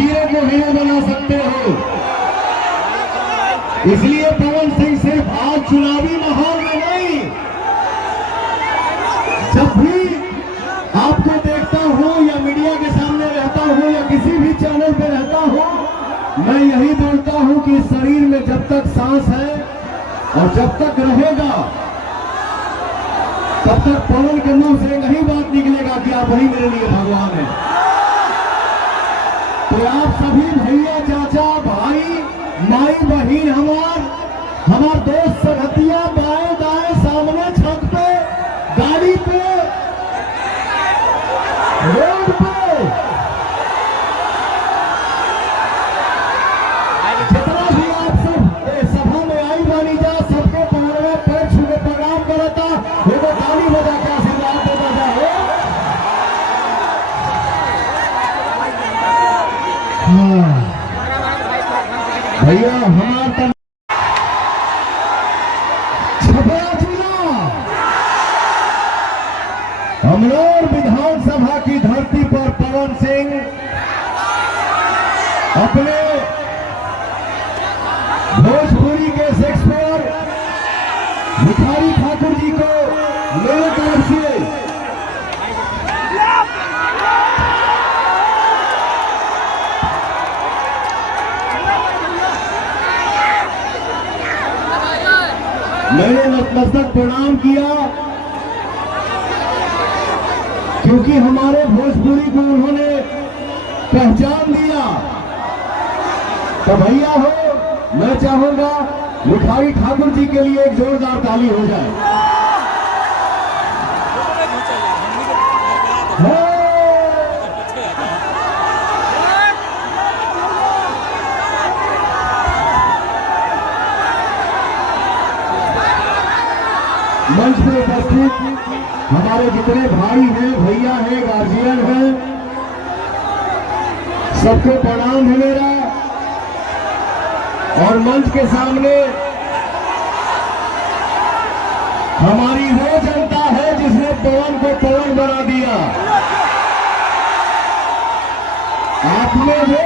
जंजीरों को हीरो बना सकते हो। इसलिए पवन सिंह सिर्फ आज चुनावी माहौल में नहीं, जब भी आपको देखता हूं या मीडिया के सामने रहता हूं या किसी भी चैनल पे रहता हूं, मैं यही बोलता हूं कि शरीर में जब तक सांस है और जब तक रहेगा तब तक पवन के मुंह से नहीं बात निकलेगा कि आप वही मेरे लिए भगवान हैं। तो आप सभी भैया, चाचा, भाई, माई, बहन, हमार दोस्त, संगतिया, बाएं दाएं, सामने, छत पे, गाड़ी पे, रोड पे, जितना भी आप सब सभा में आई बानी जा, सबके पैर पैर छूके प्रणाम करता, एगो ताली बजा के आशीर्वाद देता जाए। भैया हमारा छपरा जिला अमलोर विधानसभा की धरती पर पवन सिंह अपने भोजपुरी के शेक्सपियर भिखारी ठाकुर जी को मेरे तरफ से मैंने नतमस्तक प्रणाम किया, क्योंकि हमारे भोजपुरी को उन्होंने पहचान दिया। तो भैया हो, मैं चाहूंगा भिखारी ठाकुर जी के लिए एक जोरदार ताली हो जाए। मंच पे उपस्थित हमारे जितने भाई हैं, भैया हैं, गार्जियन हैं, सबको प्रणाम है मेरा। और मंच के सामने हमारी वो जनता है जिसने पवन को पवन बना दिया। आपने वो